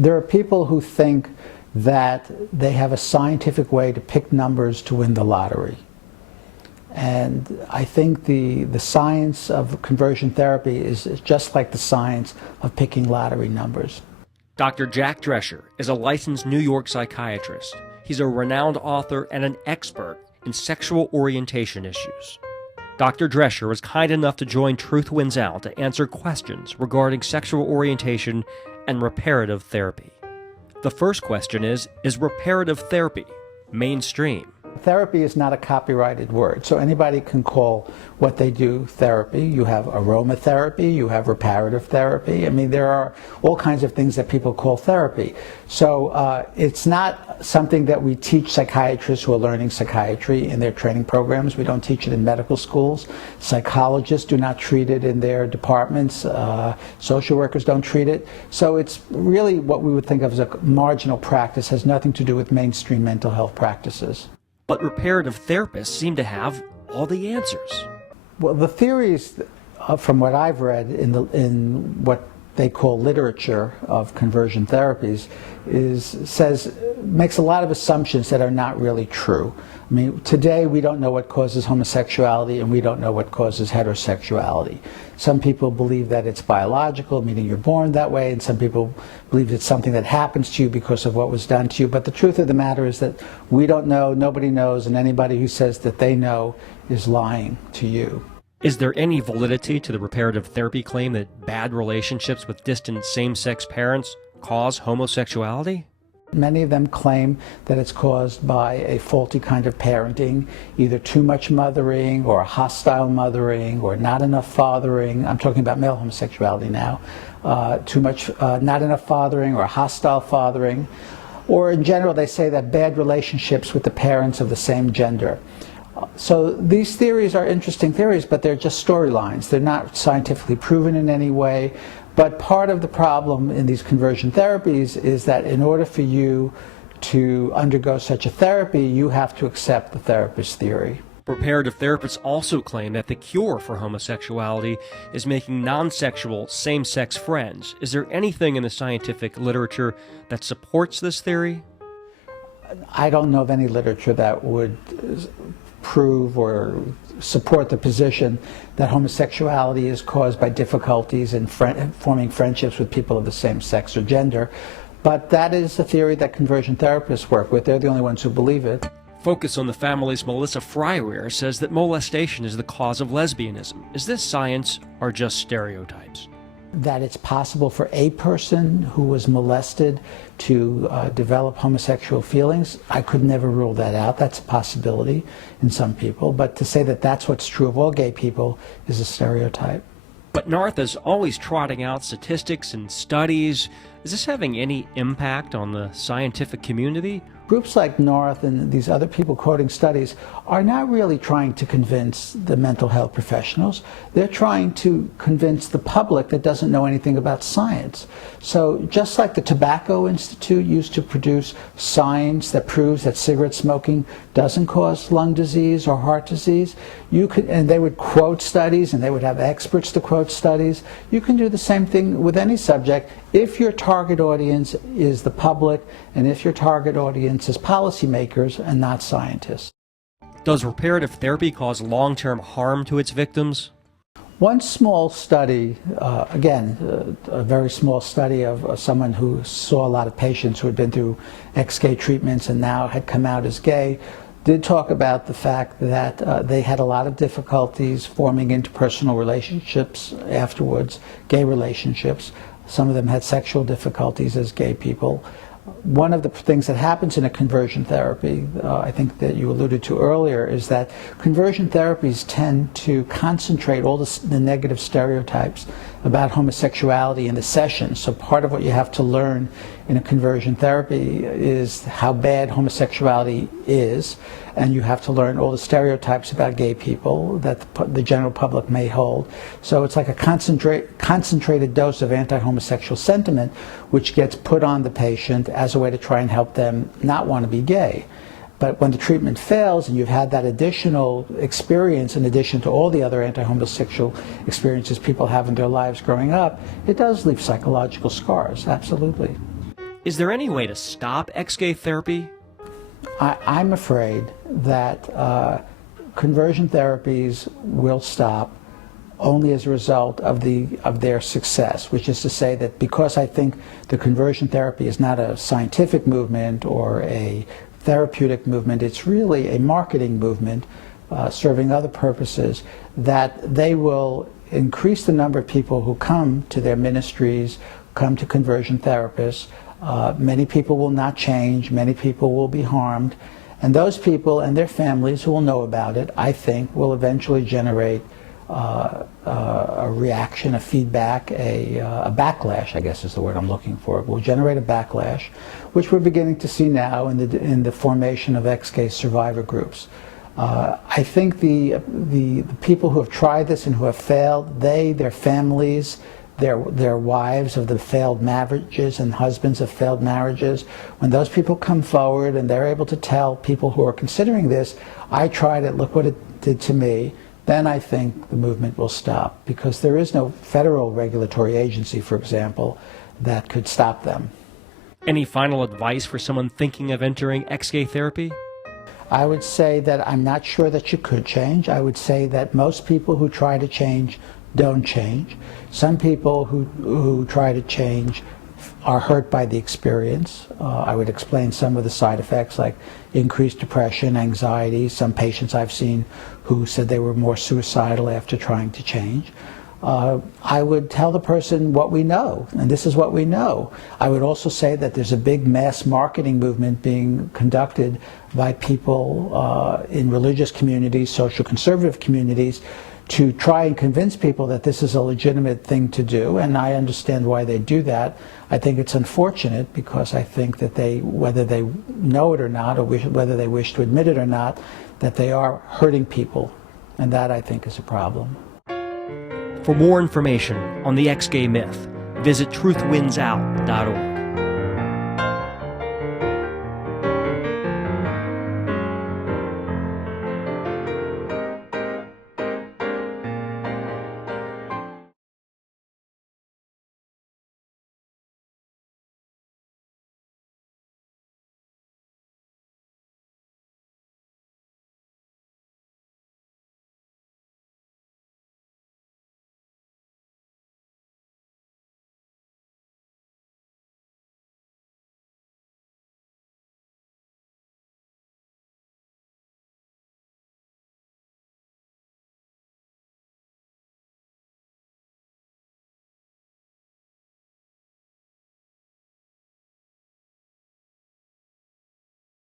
There are people who think that they have a scientific way to pick numbers to win the lottery. And I think the science of conversion therapy is just like the science of picking lottery numbers. Dr. Jack Drescher is a licensed New York psychiatrist. He's a renowned author and an expert in sexual orientation issues. Dr. Drescher was kind enough to join Truth Wins Out to answer questions regarding sexual orientation and reparative therapy. The first question is reparative therapy mainstream? Therapy is not a copyrighted word, so anybody can call what they do therapy. You have aromatherapy, you have reparative therapy. I mean, there are all kinds of things that people call therapy. So it's not something that we teach psychiatrists who are learning psychiatry in their training programs. We don't teach it in medical schools. Psychologists do not treat it in their departments. Social workers don't treat it. So it's really what we would think of as a marginal practice, has nothing to do with mainstream mental health practices. But reparative therapists seem to have all the answers. Well, the theories, from what I've read in what they call literature of conversion therapies, makes a lot of assumptions that are not really true. I mean, today we don't know what causes homosexuality and we don't know what causes heterosexuality. Some people believe that it's biological, meaning you're born that way, and some people believe it's something that happens to you because of what was done to you. But the truth of the matter is that we don't know, nobody knows, and anybody who says that they know is lying to you. Is there any validity to the reparative therapy claim that bad relationships with distant same-sex parents cause homosexuality? Many of them claim that it's caused by a faulty kind of parenting, either too much mothering or hostile mothering or not enough fathering. I'm talking about male homosexuality now. Not enough fathering or hostile fathering. Or in general, they say that bad relationships with the parents of the same gender. So these theories are interesting theories, but they're just storylines. They're not scientifically proven in any way. But part of the problem in these conversion therapies is that in order for you to undergo such a therapy, you have to accept the therapist's theory. Reparative therapists also claim that the cure for homosexuality is making non-sexual, same-sex friends. Is there anything in the scientific literature that supports this theory? I don't know of any literature that would prove or support the position that homosexuality is caused by difficulties in forming friendships with people of the same sex or gender. But that is a theory that conversion therapists work with. They're the only ones who believe it. Focus on the Family's Melissa Freirear says that molestation is the cause of lesbianism. Is this science or just stereotypes? That it's possible for a person who was molested to develop homosexual feelings, I could never rule that out. That's a possibility in some people. But to say that that's what's true of all gay people is a stereotype. But Nartha's always trotting out statistics and studies. Is this having any impact on the scientific community? Groups like North and these other people quoting studies are not really trying to convince the mental health professionals. They're trying to convince the public that doesn't know anything about science. So just like the Tobacco Institute used to produce science that proves that cigarette smoking doesn't cause lung disease or heart disease, and they would quote studies and they would have experts to quote studies. You can do the same thing with any subject if your target audience is the public and if your target audience is policymakers and not scientists. Does reparative therapy cause long-term harm to its victims? One small study, again, a very small study of someone who saw a lot of patients who had been through ex-gay treatments and now had come out as gay, did talk about the fact that they had a lot of difficulties forming interpersonal relationships afterwards, gay relationships. Some of them had sexual difficulties as gay people. One of the things that happens in a conversion therapy, I think that you alluded to earlier, is that conversion therapies tend to concentrate all the negative stereotypes about homosexuality in the session. So part of what you have to learn in a conversion therapy is how bad homosexuality is, and you have to learn all the stereotypes about gay people that the general public may hold. So it's like a concentrated dose of anti-homosexual sentiment which gets put on the patient as a way to try and help them not want to be gay. But when the treatment fails and you've had that additional experience in addition to all the other anti-homosexual experiences people have in their lives growing up, it does leave psychological scars, absolutely. Is there any way to stop ex-gay therapy? I'm afraid that conversion therapies will stop only as a result of their success, which is to say that because I think the conversion therapy is not a scientific movement or a therapeutic movement, it's really a marketing movement serving other purposes, that they will increase the number of people who come to their ministries, come to conversion therapists. Many people will not change, many people will be harmed, and those people and their families who will know about it, I think, will eventually generate a reaction, a feedback, a backlash, I guess is the word I'm looking for. It will generate a backlash, which we're beginning to see now in the formation of ex-gay survivor groups. I think the people who have tried this and who have failed, their families, their wives of the failed marriages and husbands of failed marriages, when those people come forward and they're able to tell people who are considering this, I tried it, look what it did to me, then I think the movement will stop, because there is no federal regulatory agency, for example, that could stop them. Any final advice for someone thinking of entering ex-gay therapy? I would say that I'm not sure that you could change. I would say that most people who try to change don't change. Some people who try to change are hurt by the experience. I would explain some of the side effects, like increased depression, anxiety. Some patients I've seen who said they were more suicidal after trying to change. I would tell the person what we know, and this is what we know. I would also say that there's a big mass marketing movement being conducted by people in religious communities, social conservative communities, to try and convince people that this is a legitimate thing to do, and I understand why they do that. I think it's unfortunate, because I think that whether they know it or not, or whether they wish to admit it or not, that they are hurting people, and that I think is a problem. For more information on the ex-gay myth, visit truthwinsout.org.